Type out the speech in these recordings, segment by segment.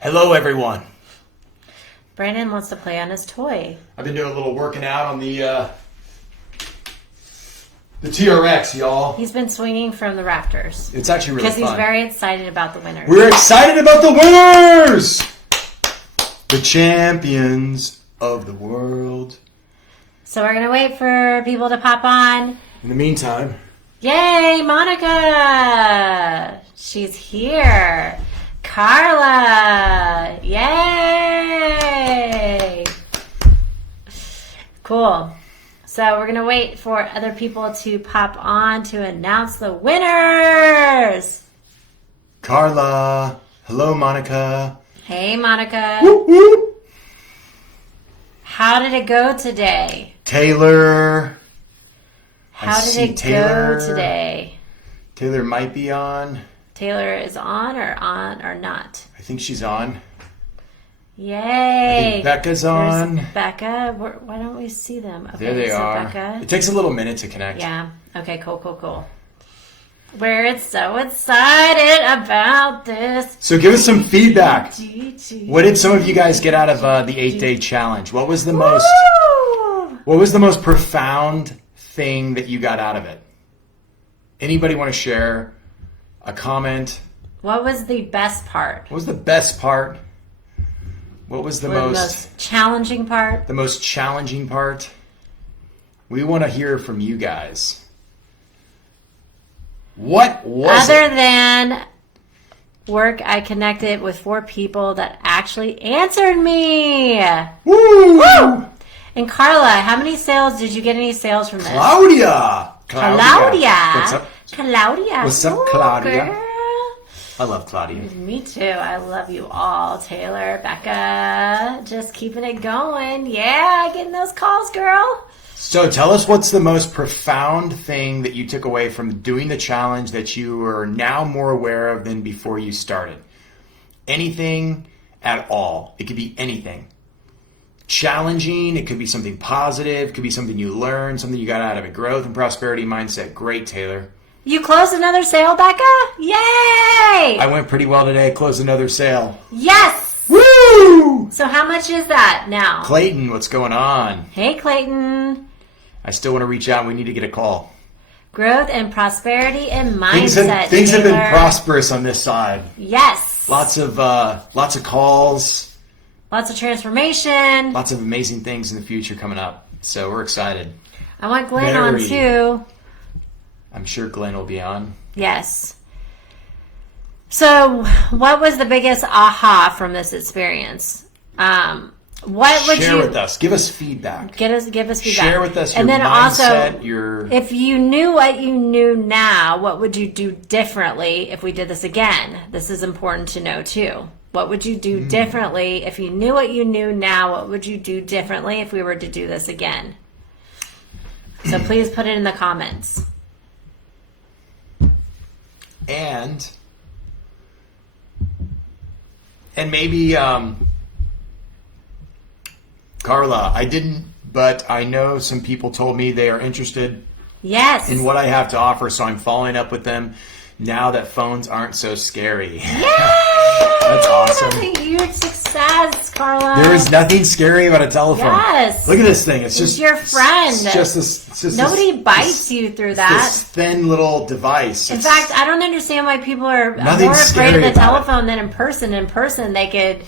Hello, everyone. Brandon wants to play on his toy. I've been doing a little working out on the TRX, y'all. He's been swinging from the rafters. It's actually really fun. Because he's very excited about the winners. We're excited about the winners! The champions of the world. So we're going to wait for people to pop on. In the meantime... Yay, Monica! She's here. Carla! Yay! Cool. So we're going to wait for other people to pop on to announce the winners. Carla. Hello, Monica. Hey, Monica. Whoop, whoop. How did it go today? Taylor. How did it go today? Taylor might be on. Taylor is on or not? I think she's on. Yay! I think Becca's on. There's Becca. Why don't we see them? Okay, There they are. Becca. It takes a little minute to connect. Yeah. Okay, cool. We're so excited about this. So give us some feedback. What did some of you guys get out of the 8-day challenge? What was the most profound thing that you got out of it? Anybody want to share a comment? What was the best part? What was the best part? What was the most challenging part? The most challenging part? We want to hear from you guys. What was Other than work, I connected with 4 people that actually answered me. Woo! Woo! And Carla, how many sales? Did you get any sales from this? Claudia! What's up? Claudia. What's up, Claudia? Girl. I love Claudia. Me too. I love you all. Taylor, Becca, just keeping it going. Yeah, getting those calls, girl. So tell us what's the most profound thing that you took away from doing the challenge that you are now more aware of than before you started. Anything at all. It could be anything. Challenging, it could be something positive, it could be something you learned, something you got out of it. Growth and prosperity mindset. Great, Taylor. You closed another sale, Becca? Yay! I went pretty well today. Closed another sale. Yes! Woo! So how much is that now? Clayton, what's going on? Hey, Clayton. I still want to reach out. We need to get a call. Growth and prosperity and mindset. Things have been prosperous on this side. Yes. Lots of calls. Lots of transformation. Lots of amazing things in the future coming up. So we're excited. I want Glenn on too. I'm sure Glenn will be on. Yes. So what was the biggest aha from this experience? What would Share with us. Give us feedback. Give us feedback. Share with us your and then mindset, also, if you knew what you knew now, what would you do differently if we did this again? This is important to know too. What would you do differently if you knew what you knew now? What would you do differently if we were to do this again? So please put it in the comments. And maybe Carla, I didn't, but I know some people told me they are interested in what I have to offer, so I'm following up with them now that phones aren't so scary. Yay! That's awesome. That's a huge success, Carla. There is nothing scary about a telephone. Yes. Look at this thing. It's just your friend. Nobody bites you through that. This thin little device. In fact, I don't understand why people are more afraid of the telephone than in person. In person, they could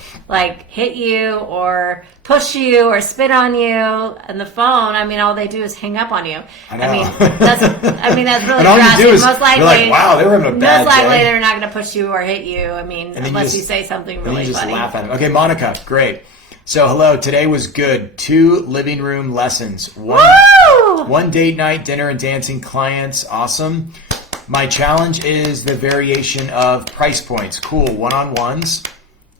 hit you or push you or spit on you. And the phone, all they do is hang up on you. I know. That's really drastic. Most likely, you're like, wow, they were having a bad day. Most likely, they're not going to push you or hit you. Unless you say something really funny. And you just laugh at them. Okay, Monica, great. So, hello. Today was good. 2 living room lessons. One date night, dinner, and dancing clients. Awesome. My challenge is the variation of price points. Cool. One-on-ones.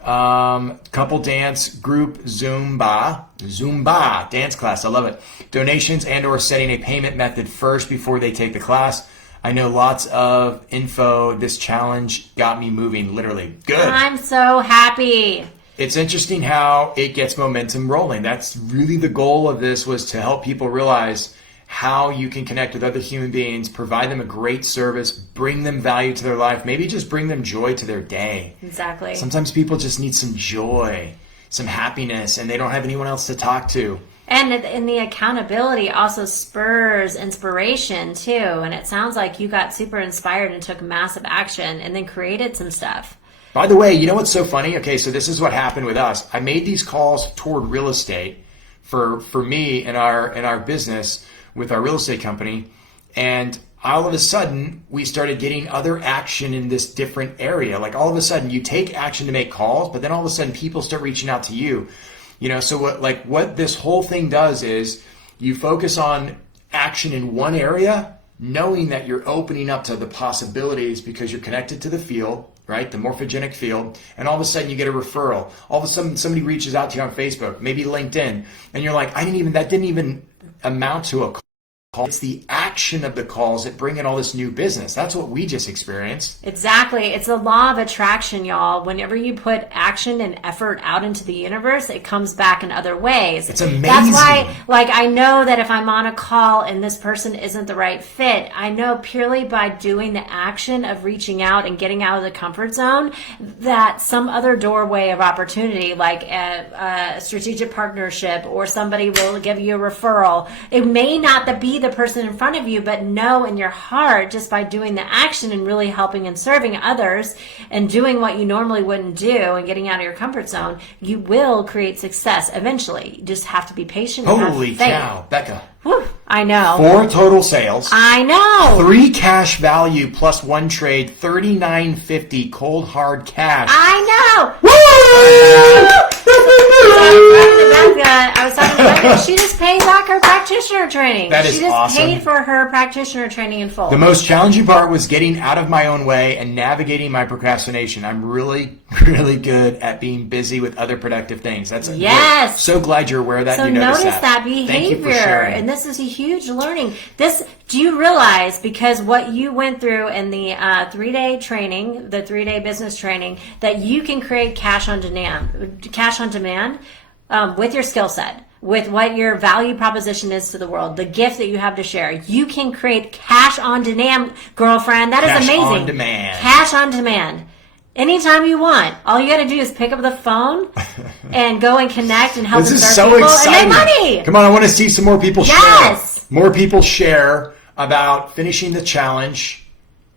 Couple dance, group Zumba dance class. I love it. Donations and or setting a payment method first before they take the class. I know lots of info. This challenge got me moving, literally. Good. I'm so happy. It's interesting how it gets momentum rolling. That's really the goal of this, was to help people realize how you can connect with other human beings, provide them a great service, bring them value to their life, maybe just bring them joy to their day. Exactly. Sometimes people just need some joy, some happiness, and they don't have anyone else to talk to. And the accountability also spurs inspiration too. And it sounds like you got super inspired and took massive action and then created some stuff. By the way, you know what's so funny? Okay, so this is what happened with us. I made these calls toward real estate for me in our business with our real estate company, and all of a sudden we started getting other action in this different area. Like all of a sudden you take action to make calls, but then all of a sudden people start reaching out to you. You know, so what this whole thing does is you focus on action in one area, knowing that you're opening up to the possibilities because you're connected to the field, right? The morphogenic field. And all of a sudden you get a referral. All of a sudden somebody reaches out to you on Facebook, maybe LinkedIn, and you're like, that didn't even amount to a call. It's the action of the calls that bring in all this new business. That's what we just experienced. Exactly. It's the law of attraction, y'all. Whenever you put action and effort out into the universe, it comes back in other ways. It's amazing. That's why, I know that if I'm on a call and this person isn't the right fit, I know purely by doing the action of reaching out and getting out of the comfort zone that some other doorway of opportunity, like a strategic partnership or somebody will give you a referral. It may not be the person in front of you, but know in your heart, just by doing the action and really helping and serving others and doing what you normally wouldn't do and getting out of your comfort zone, you will create success eventually. You just have to be patient. Holy cow, Becca. Whew, I know. 4 total sales. I know. 3 cash value plus 1 trade, $39.50 cold hard cash. I know. Woo! I was talking to Becca. She just paid back her practitioner training. That is She just awesome. paid for her practitioner training in full. The most challenging part was getting out of my own way and navigating my procrastination. I'm really, really good at being busy with other productive things. Yes. So glad you're aware of that. So and you notice that. that behavior. Thank you for sharing. And this is a huge learning. Do you realize, because what you went through in the 3-day training, the 3-day business training, that you can create cash on demand with your skill set, with what your value proposition is to the world, the gift that you have to share. You can create cash on demand, girlfriend. That is amazing. Cash on demand. Cash on demand. Anytime you want. All you got to do is pick up the phone and go and connect and help This and is serve so people exciting. and make money. Come on, I want to see some more people Yes. share. More people share about finishing the challenge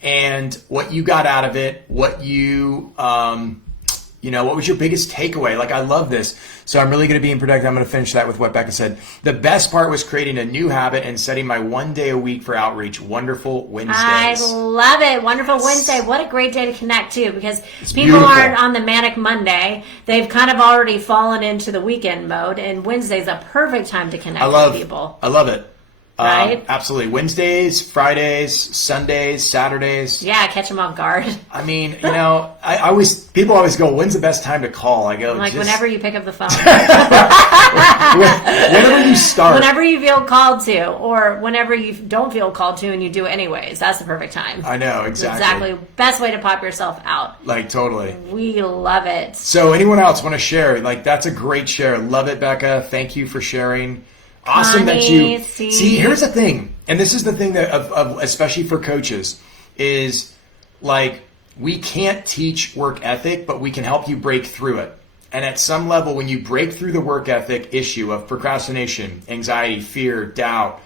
and what you got out of it, what you, what was your biggest takeaway? Like, I love this. So I'm really going to be productive. I'm going to finish that with what Becca said. The best part was creating a new habit and setting my 1 day a week for outreach. Wonderful Wednesdays. I love it. Wonderful Wednesday. What a great day to connect too, because people beautiful. aren't on the manic Monday. They've kind of already fallen into the weekend mode, and Wednesday's a perfect time to connect with people. I love it. Right? Absolutely. Wednesdays, Fridays, Sundays, Saturdays. Yeah, catch them off guard. I mean, people always go, when's the best time to call? I go, whenever you pick up the phone. whenever you start. Whenever you feel called to, or whenever you don't feel called to and you do it anyways. That's the perfect time. I know, exactly. Exactly. Best way to pop yourself out. Like, totally. We love it. So anyone else want to share? Like, that's a great share. Love it, Becca. Thank you for sharing. Awesome that you see. Here's the thing, and this is the thing that, of especially for coaches, is like, we can't teach work ethic, but we can help you break through it. And at some level, when you break through the work ethic issue of procrastination, anxiety, fear, doubt,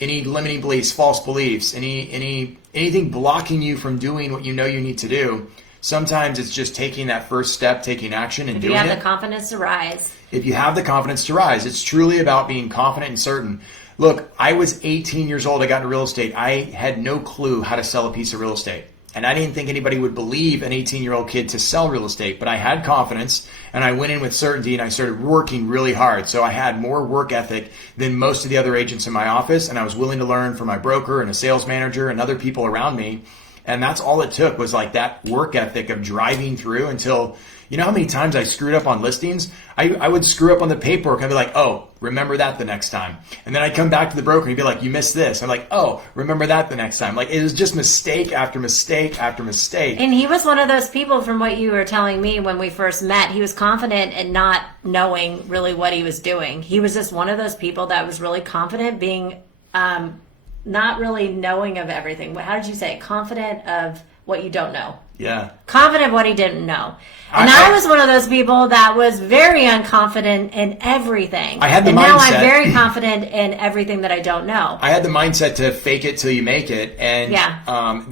any limiting beliefs, false beliefs, anything blocking you from doing what you know you need to do, sometimes it's just taking that first step, taking action and doing it. If you have the confidence to rise. If you have the confidence to rise, it's truly about being confident and certain. Look, I was 18 years old. I got into real estate. I had no clue how to sell a piece of real estate. And I didn't think anybody would believe an 18-year-old kid to sell real estate. But I had confidence, and I went in with certainty, and I started working really hard. So I had more work ethic than most of the other agents in my office, and I was willing to learn from my broker and a sales manager and other people around me. And that's all it took, was like that work ethic of driving through until, you know how many times I screwed up on listings? I would screw up on the paperwork. I'd be like, oh, remember that the next time. And then I'd come back to the broker and he'd be like, you missed this. I'm like, oh, remember that the next time. Like, it was just mistake after mistake after mistake. And he was one of those people, from what you were telling me when we first met, he was confident in not knowing really what he was doing. He was just one of those people that was really confident being not really knowing of everything. How did you say it? Confident of what you don't know. Yeah. Confident what he didn't know. And I was one of those people that was very unconfident in everything. I had the mindset. Now I'm very confident in everything that I don't know. I had the mindset to fake it till you make it. And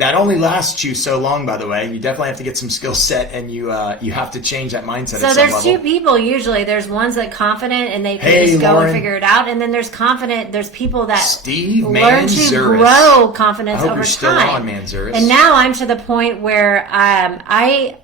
that only lasts you so long, by the way. You definitely have to get some skill set, and you have to change that mindset. So there's two people usually. There's ones that confident and they can just go and figure it out. And then there's people that learn to grow confidence over time. And now I'm to the point where I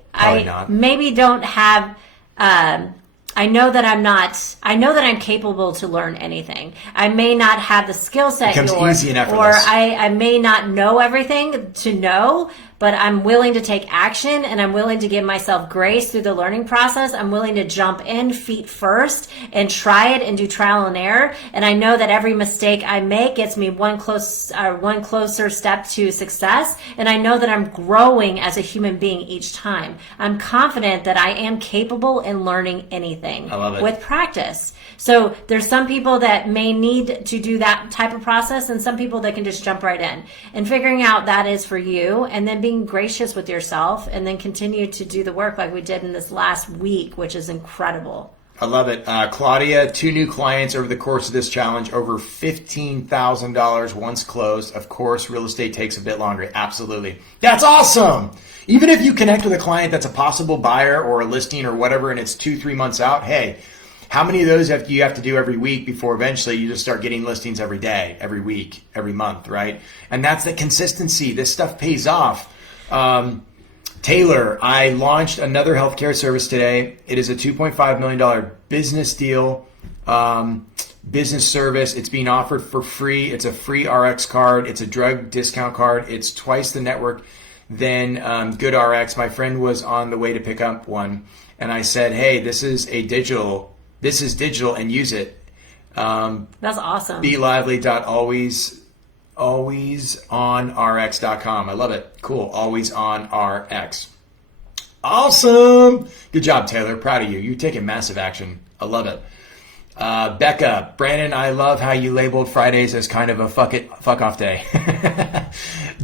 maybe don't have, I know that I'm capable to learn anything. I may not have the skill set or I may not know everything to know, but I'm willing to take action and I'm willing to give myself grace through the learning process. I'm willing to jump in feet first and try it and do trial and error. And I know that every mistake I make gets me one closer step to success. And I know that I'm growing as a human being each time. I'm confident that I am capable in learning anything. I love it. With practice. So there's some people that may need to do that type of process and some people that can just jump right in. And figuring out that is for you, and then being gracious with yourself, and then continue to do the work like we did in this last week, which is incredible. I love it. Claudia, 2 new clients over the course of this challenge, over $15,000 once closed. Of course, real estate takes a bit longer. Absolutely. That's awesome. Even if you connect with a client that's a possible buyer or a listing or whatever, and it's 2-3 months out, hey, how many of those do you have to do every week before eventually you just start getting listings every day, every week, every month, right? And that's the consistency. This stuff pays off. Taylor, I launched another healthcare service today. It is a $2.5 million business deal, business service. It's being offered for free. It's a free RX card. It's a drug discount card. It's twice the network than Good RX. My friend was on the way to pick up one, and I said, hey, this is digital and use it. That's awesome. BeLively.alwaysonrx.com. I love it. Cool. Always on RX. Awesome. Good job, Taylor. Proud of you. You're taking massive action. I love it. Becca, Brandon, I love how you labeled Fridays as kind of a fuck off day.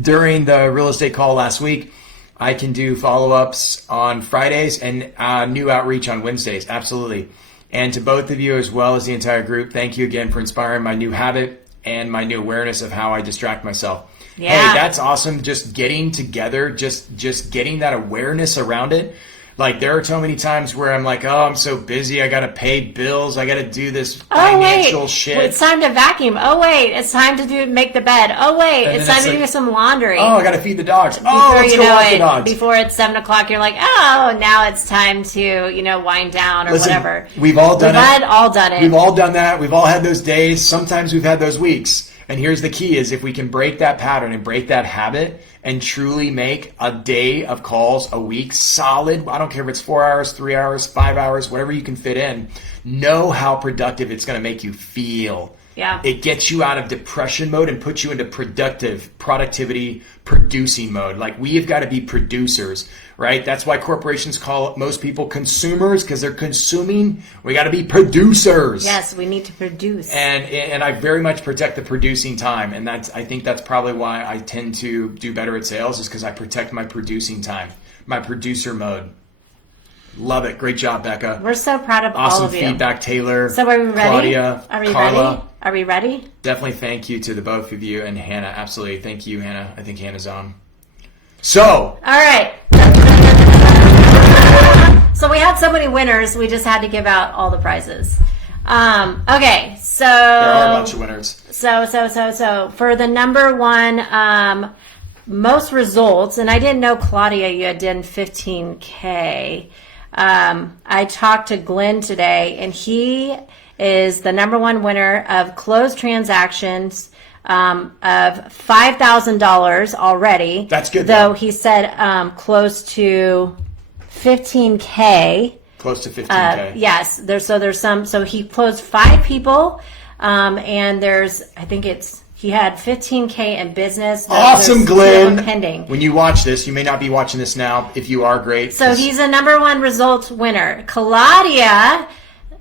During the real estate call last week, I can do follow-ups on Fridays and new outreach on Wednesdays. Absolutely. And to both of you, as well as the entire group, thank you again for inspiring my new habit and my new awareness of how I distract myself. Yeah. Hey, that's awesome. Just getting together, just getting that awareness around it. Like, there are so many times where I'm like, oh, I'm so busy. I got to pay bills. I got to do this financial shit. It's time to vacuum. Oh, wait. It's time to make the bed. Oh, wait. It's time to do some laundry. Oh, I got to feed the dogs. Let's go walk the dogs. Before it's 7 o'clock, you're like, oh, now it's time to, wind down or whatever. We've all done it. We've all done it. We've all done that. We've all had those days. Sometimes we've had those weeks. And here's the key is if we can break that pattern and break that habit and truly make a day of calls a week solid, I don't care if it's 4 hours, 3 hours, 5 hours, whatever you can fit in, know how productive it's going to make you feel. Yeah. It gets you out of depression mode and puts you into productivity, producing mode. Like, we have got to be producers, right? That's why corporations call most people consumers, because they're consuming. We got to be producers. Yes, we need to produce. And I very much protect the producing time. And I think that's probably why I tend to do better at sales, is because I protect my producing time, my producer mode. Love it. Great job, Becca. We're so proud of all of you. Awesome feedback, Taylor. So are we ready? Claudia, Carla. Are we ready? Definitely thank you to the both of you, and Hannah. Absolutely. Thank you, Hannah. I think Hannah's on. So. All right. So we had so many winners, we just had to give out all the prizes. Okay, so. There are a bunch of winners. So for the number one, most results, and I didn't know, Claudia, you had done 15K. I talked to Glenn today, and he is the number one winner of closed transactions of $5,000 already. That's good. Though he said close to 15K. Close to 15K. Yes. There's some. So he closed 5 people, and he had 15K in business. Awesome, Glenn. Pending. When you watch this, you may not be watching this now. If you are, great. So he's a number one results winner. Claudia.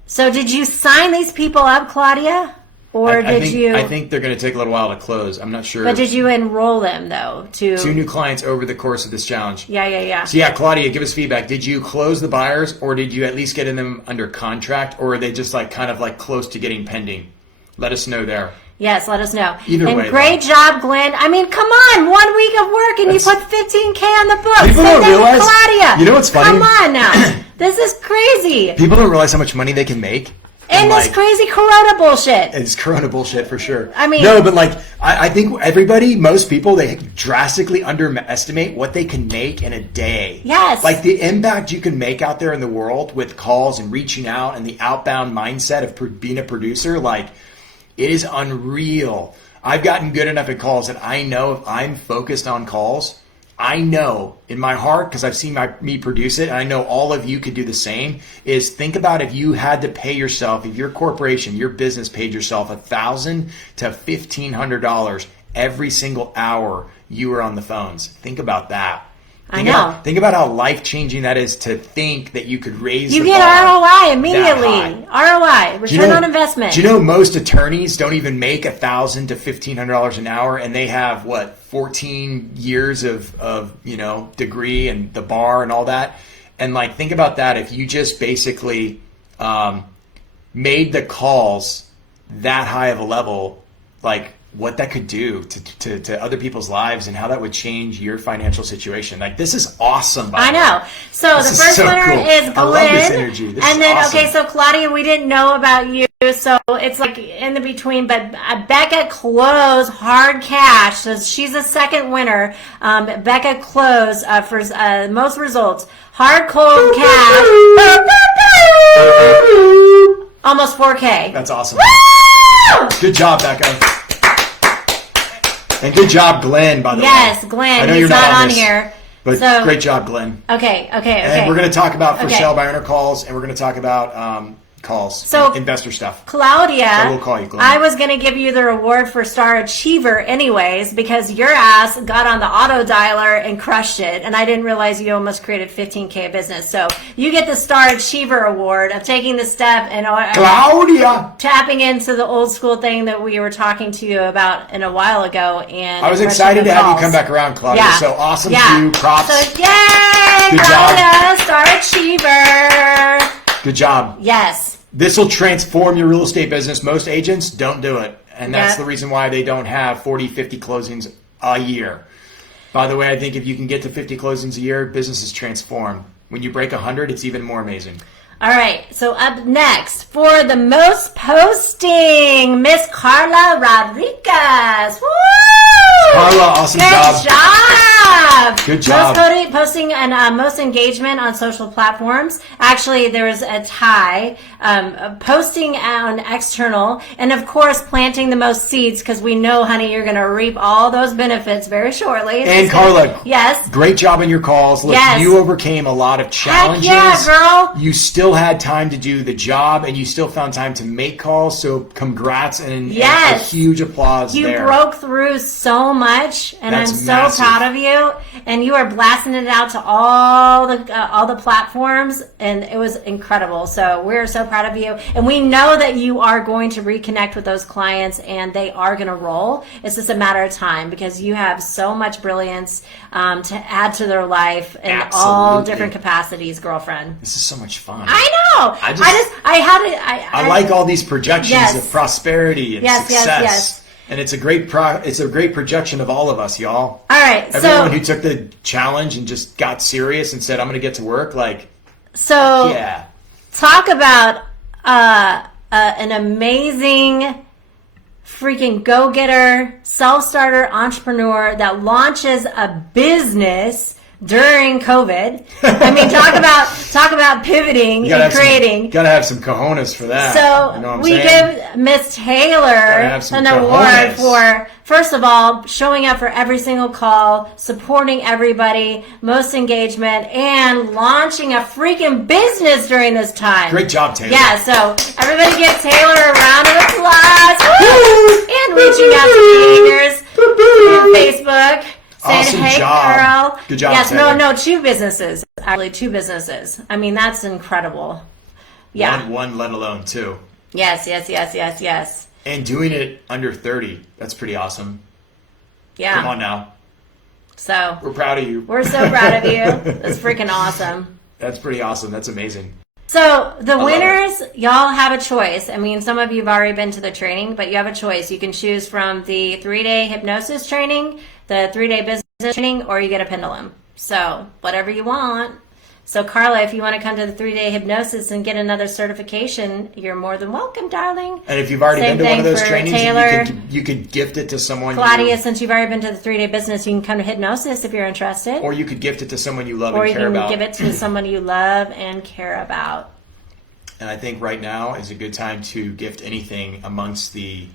So did you sign these people up, Claudia? Or I did I think they're going to take a little while to close. I'm not sure. But did you enroll them, though? 2 new clients over the course of this challenge. Yeah. So, Claudia, give us feedback. Did you close the buyers, or did you at least get them under contract, or are they just kind of close to getting pending? Let us know there. Yes, let us know. Either way. Great job, Glenn. I mean, come on. 1 week of work and you put $15K on the books. People don't realize. Claudia. You know what's funny? Come on now. This is crazy. People don't realize how much money they can make. And this crazy Corona bullshit. It's Corona bullshit for sure. I mean, no, but I think most people, they drastically underestimate what they can make in a day. Yes. The impact you can make out there in the world with calls and reaching out and the outbound mindset of being a producer, it is unreal. I've gotten good enough at calls that I know if I'm focused on calls, I know in my heart, because I've seen me produce it, and I know all of you could do the same, is think about if you had to pay yourself, if your corporation, your business paid yourself $1,000 to $1,500 every single hour you were on the phones. Think about that. Think about how life-changing that is to think that you could raise you the get bar ROI immediately. ROI, return on investment. Do you know most attorneys don't even make $1,000 to $1,500 an hour, and they have 14 years of degree and the bar and all that? And think about that. If you just basically made the calls that high of a level, what that could do to other people's lives and how that would change your financial situation. This is awesome. I know. So the first winner is Glenn. I love this energy. This is awesome. Okay, so Claudia, we didn't know about you, so it's in the between, but Becca Close, hard cash, so she's the second winner. Becca Close for most results, hard cold cash, almost 4K. That's awesome. Woo! Good job, Becca. And good job, Glenn, by the way. Yes, Glenn. I know He's you're not on this, here. But great job, Glenn. Okay. And we're going to talk about for sale by owner calls, and we're going to talk about calls, investor stuff. Claudia, so we'll call you, Glenn. I was going to give you the reward for Star Achiever anyways, because your ass got on the auto dialer and crushed it, and I didn't realize you almost created $15K business. So you get the Star Achiever award of taking the step and Claudia tapping into the old school thing that we were talking to you about in a while ago. And I was excited to have you come back around, Claudia. Yeah. So awesome to you. Props. So yay, good Claudia, Star Achiever. Good job. Yes. This will transform your real estate business. Most agents don't do it. And that's the reason why they don't have 40, 50 closings a year. By the way, I think if you can get to 50 closings a year, business is transformed. When you break 100, it's even more amazing. All right. So up next, for the most posting, Miss Carla Rodriguez. Woo! Carla, awesome job. Good job. Good job. Most posting and most engagement on social platforms. Actually, there was a tie. Posting on external, and of course, planting the most seeds, because we know, honey, you're going to reap all those benefits very shortly. And Carla, yes, great job on your calls. Look, you overcame a lot of challenges. Heck yeah, girl. You still had time to do the job, and you still found time to make calls. So, congrats and a huge applause. You broke through so much, and I'm so proud of you. And you are blasting it out to all the platforms, and it was incredible. So we're so proud of you, and we know that you are going to reconnect with those clients, and they are going to roll. It's just a matter of time, because you have so much brilliance to add to their life in all different capacities, girlfriend. This is so much fun. I know. I like all these projections of prosperity and success. Yes. And it's a great projection of all of us, y'all. All right. Everyone who took the challenge and just got serious and said, I'm going to get to work, talk about an amazing freaking go-getter, self-starter entrepreneur that launches a business during COVID. I mean, talk about pivoting and creating. Gotta have some cojones for that. So you know we give Miss Taylor an award for, first of all, showing up for every single call, supporting everybody, most engagement, and launching a freaking business during this time. Great job, Taylor. Yeah, so everybody give Taylor a round of applause. And reaching out to Yagers through Facebook. Awesome hey, job. Girl. Good job. Yes, Taylor. no, two businesses. Actually, two businesses. I mean, that's incredible. Yeah. One, let alone two. Yes. And doing it under 30, that's pretty awesome. Yeah. Come on now. So we're proud of you. We're so proud of you. That's freaking awesome. That's pretty awesome. That's amazing. So the winners, y'all have a choice. I mean, some of you have already been to the training, but you have a choice. You can choose from the 3-day hypnosis training, the 3-day business training, or you get a pendulum. So whatever you want. So Carla, if you want to come to the 3-day hypnosis and get another certification, you're more than welcome, darling. And if you've already been to one of those trainings, you could gift it to someone. Claudia, since you've already been to the 3-day business, you can come to hypnosis if you're interested. Or you could gift it to someone you love and care about. Or you can give it to someone you love and care about. And I think right now is a good time to gift anything amongst the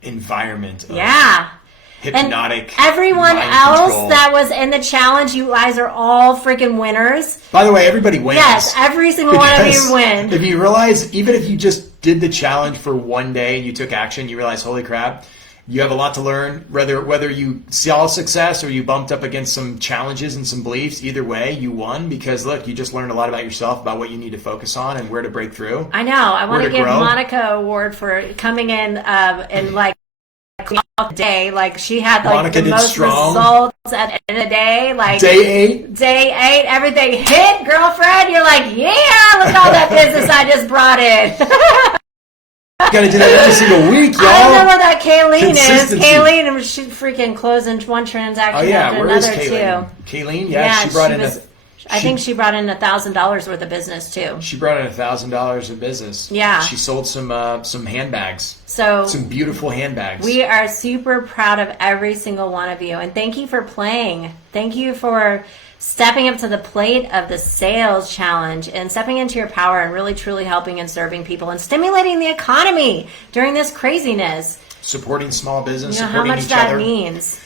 environment of hypnotic. And everyone else that was in the challenge, you guys are all freaking winners. By the way, everybody wins. Yes, every single one of you win. If you realize, even if you just did the challenge for one day and you took action, you realize, holy crap, you have a lot to learn. Whether you saw success or you bumped up against some challenges and some beliefs, either way, you won because, look, you just learned a lot about yourself, about what you need to focus on and where to break through. I know. I want to give Monica an award for coming in and like day, like she had like Monica the most strong results at the end of the day, like day 8, everything hit, girlfriend. You're like, yeah, look at all that business I just brought in. Gotta do that every single week, y'all. I don't know what that Kayleen is. Kayleen, she's freaking closing one transaction after another too. Kayleen, she brought in I think she brought in $1,000 worth of business too. She brought in $1,000 of business. Yeah. She sold some handbags. So some beautiful handbags. We are super proud of every single one of you, and thank you for playing. Thank you for stepping up to the plate of the sales challenge and stepping into your power and really truly helping and serving people and stimulating the economy during this craziness. Supporting small business, you know supporting how much each that other. means.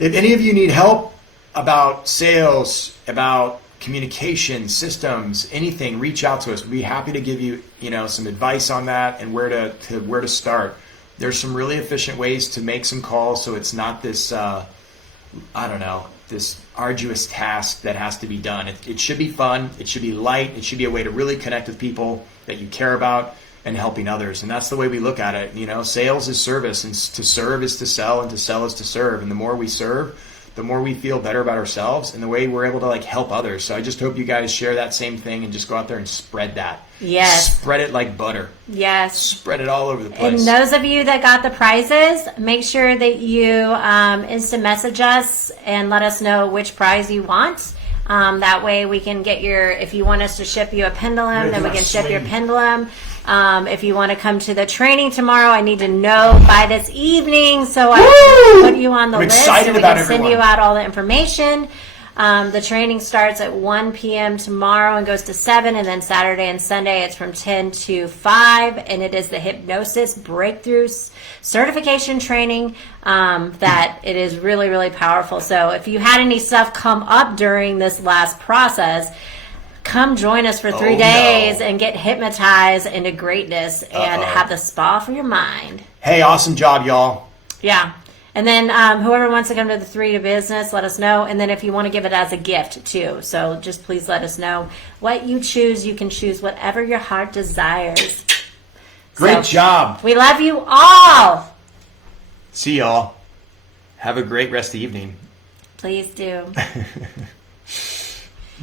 If any of you need help about sales, about communication systems, anything, reach out to us. We'd be happy to give you, some advice on that and where to start. There's some really efficient ways to make some calls, so it's not this this arduous task that has to be done. It should be fun. It should be light. It should be a way to really connect with people that you care about and helping others. And that's the way we look at it. Sales is service, and to serve is to sell, and to sell is to serve. And the more we serve, the more we feel better about ourselves and the way we're able to help others. So I just hope you guys share that same thing and just go out there and spread that. Yes. Spread it like butter. Yes. Spread it all over the place. And those of you that got the prizes, make sure that you instant message us and let us know which prize you want. That way we can get if you want us to ship you a pendulum, then we can ship your pendulum. If you want to come to the training tomorrow, I need to know by this evening so I can put you on the list and we can send you out all the information. The training starts at 1 p.m. tomorrow and goes to 7, and then Saturday and Sunday it's from 10 to 5, and it is the Hypnosis Breakthrough Certification Training that it is really, really powerful. So if you had any stuff come up during this last process, come join us for 3 days and get hypnotized into greatness and have the spa for your mind. Hey, awesome job, y'all. Yeah. And then whoever wants to come to the 3-day business, let us know. And then if you want to give it as a gift, too. So just please let us know what you choose. You can choose whatever your heart desires. Great job. We love you all. See y'all. Have a great rest of the evening. Please do.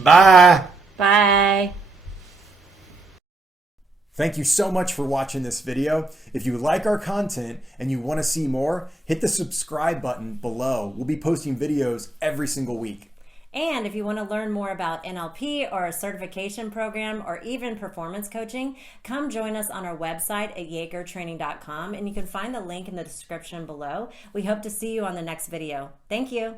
Bye. Bye. Thank you so much for watching this video. If you like our content and you want to see more, hit the subscribe button below. We'll be posting videos every single week. And if you want to learn more about NLP or a certification program or even performance coaching, come join us on our website at yagertraining.com, and you can find the link in the description below. We hope to see you on the next video. Thank you.